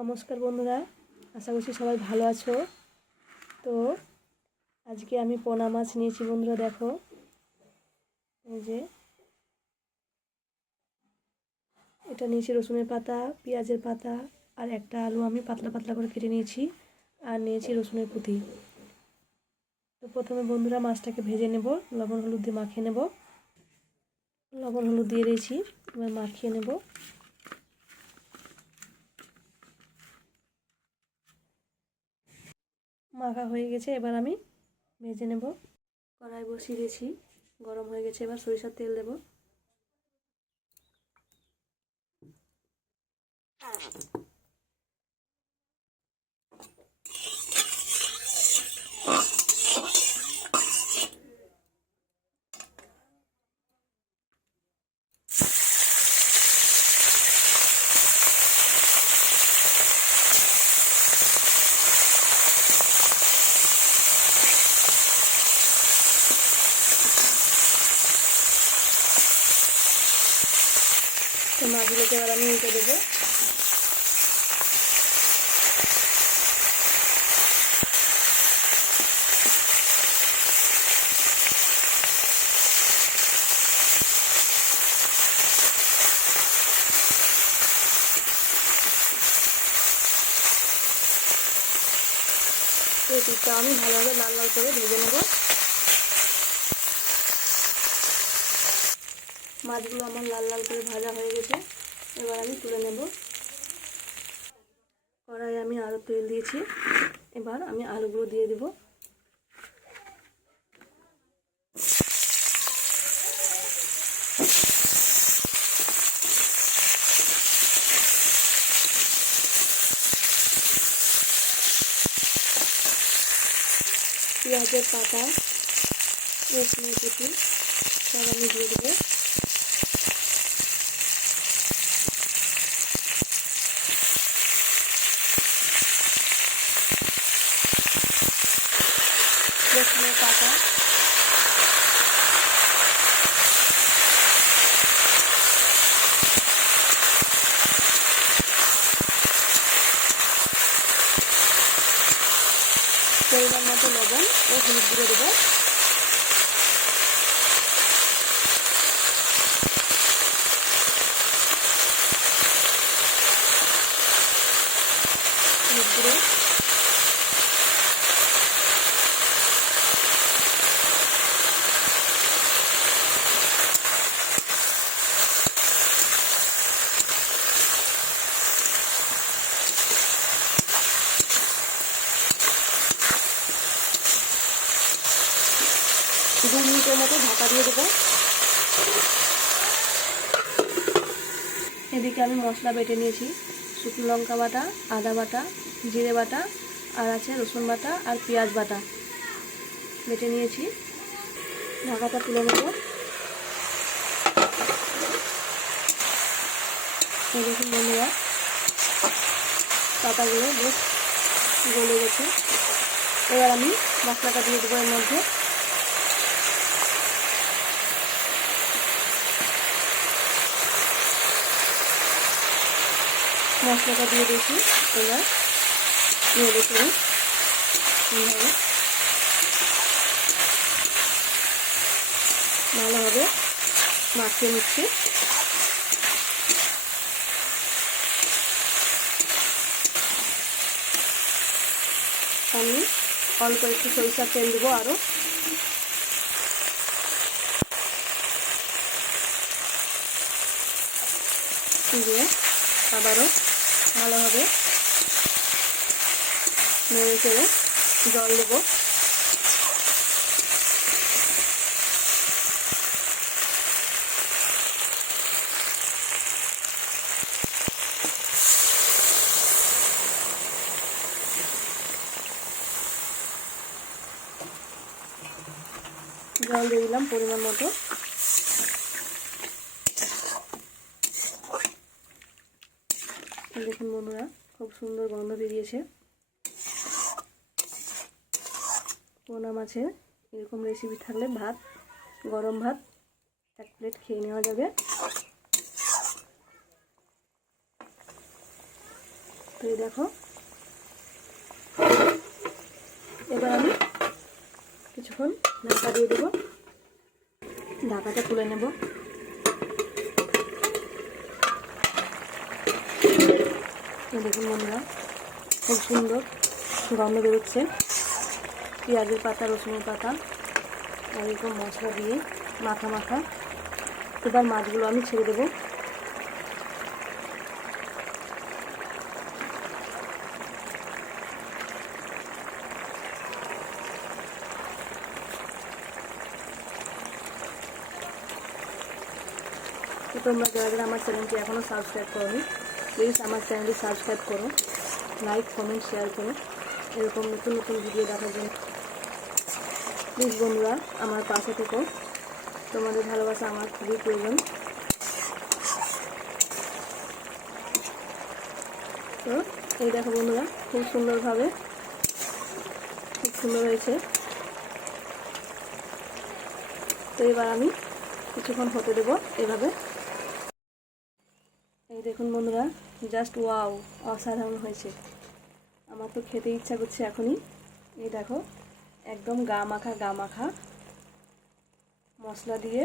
নমস্কার বন্ধুরা, আশা করছি সবাই ভালো আছো। তো আজকে আমি পোনা মাছ নিয়েছি বন্ধুরা। দেখো, এই যে এটা নিয়েছি রসুনের পাতা, পেঁয়াজের পাতা আর একটা আলু আমি পাতলা পাতলা করে কেটে নিয়েছি, আর নিয়েছি রসুনের কুচি। তো প্রথমে বন্ধুরা মাছটাকে ভেজে নেব, লবণ হলুদ দিয়ে মাখিয়ে নেব। লবণ হলুদ দিয়ে দিয়েছি, এবার মাখিয়ে নেব। মাখা হয়ে গেছে, এবার আমি ভেজে নেব। কড়াই বসিয়ে দিয়েছি, গরম হয়ে গেছে, এবার সরিষার তেল দেব। তো মাছগুলোকে এবার আমি উল্টে দেবো। এই পিঠটা আমি ভালোভাবে লাল লাল করে ভেজে নেব। মাছগুলো আমার লাল লাল করে ভাজা হয়ে গেছে, এবার আমি তুলে নেব। কড়াইয়ে আমি আরও তেল দিয়েছি, এবার আমি আলুগুলো দিয়ে দেব। পেঁয়াজের পাতা, রসুনের কুচি সব আমি দিয়ে দেবো। রসুনের পাতা, পরিমাণ মতো লবণ ও হলুদ গুঁড়ো দেবো। হলুদ গুঁড়ো, দু মিনিটের মতো ঢাকা দিয়ে দেবো। এদিকে আমি মশলা বেটে নিয়েছি, শুকনো লঙ্কা বাটা, আদা বাটা, জিরে বাটা, আর আছে রসুন বাটা আর পেঁয়াজ বাটা বেটে নিয়েছি। ঢাকাটা তুলে নেব। এই দেখুন বন্ধুরা, পাতাগুলো বেশ গলে গেছে। এবার আমি মশলাটা দিয়ে দেবো এর মধ্যে। মশলাটা দিয়ে দিয়েছি, এবার নেড়ে চেড়ে এইভাবে ভালোভাবে মাখিয়ে নিচ্ছি। আমি অল্প একটু সরিষার তেল দেবো আরও। দিয়ে আবারও ভালোভাবে নেড়ে চেড়ে জল দেবো। জল দিয়ে দিলাম পরিমাণ মতো। দেখুন বন্ধুরা, খুব সুন্দর গন্ধ বেরিয়েছে। পোনা মাছের এরকম রেসিপি থাকলে ভাত, গরম ভাত এক প্লেট খেয়ে নেওয়া যাবে। তো এই দেখো, এবার আমি কিছুক্ষণ ঢাকা দিয়ে দেবো। ঢাকাটা তুলে নেব। দেখুন বন্ধুরা, খুব সুন্দর গন্ধ বেরোচ্ছে পেঁয়াজের পাতা, রসুনের পাতা আর এরকম মশলা দিয়ে মাখা মাখা। এবার মাছগুলো আমি ছেড়ে দেবো। তো তোমরা যারা যারা আমার চ্যানেলটি এখনও সাবস্ক্রাইব করোনি, প্লিজ আমার চ্যানেলটি সাবস্ক্রাইব করো, লাইক কমেন্ট শেয়ার করো এরকম নতুন নতুন ভিডিও দেখার জন্য। প্লিজ বন্ধুরা আমার পাশে থেকো, তোমাদের ভালোবাসা আমার খুবই প্রয়োজন। তো এই দেখো বন্ধুরা, খুব সুন্দর হয়েছে। তো এবার আমি কিছুক্ষণ হতে দেবো এভাবে। এই দেখুন বন্ধুরা, জাস্ট ওয়াও, অসাধারণ হয়েছে। আমার তো খেতে ইচ্ছা করছে এখনই। এই দেখো, একদম গা মাখা মশলা দিয়ে,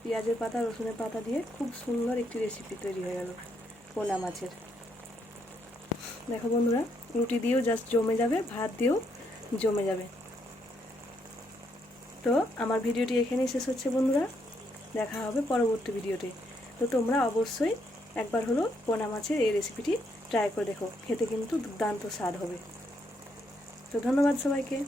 পেঁয়াজের পাতা, রসুনের পাতা দিয়ে খুব সুন্দর একটি রেসিপি তৈরি হয়ে গেল পোনা মাছের। দেখো বন্ধুরা, রুটি দিয়েও জাস্ট জমে যাবে, ভাত দিয়েও জমে যাবে। তো আমার ভিডিওটি এখানেই শেষ হচ্ছে বন্ধুরা, দেখা হবে পরবর্তী ভিডিওতে। তো তোমরা অবশ্যই একবার হলো পোনা মাছের এই রেসিপিটি ট্রাই করে দেখো, খেতে কিন্তু দুর্দান্ত স্বাদ হবে। তো ধন্যবাদ সবাইকে।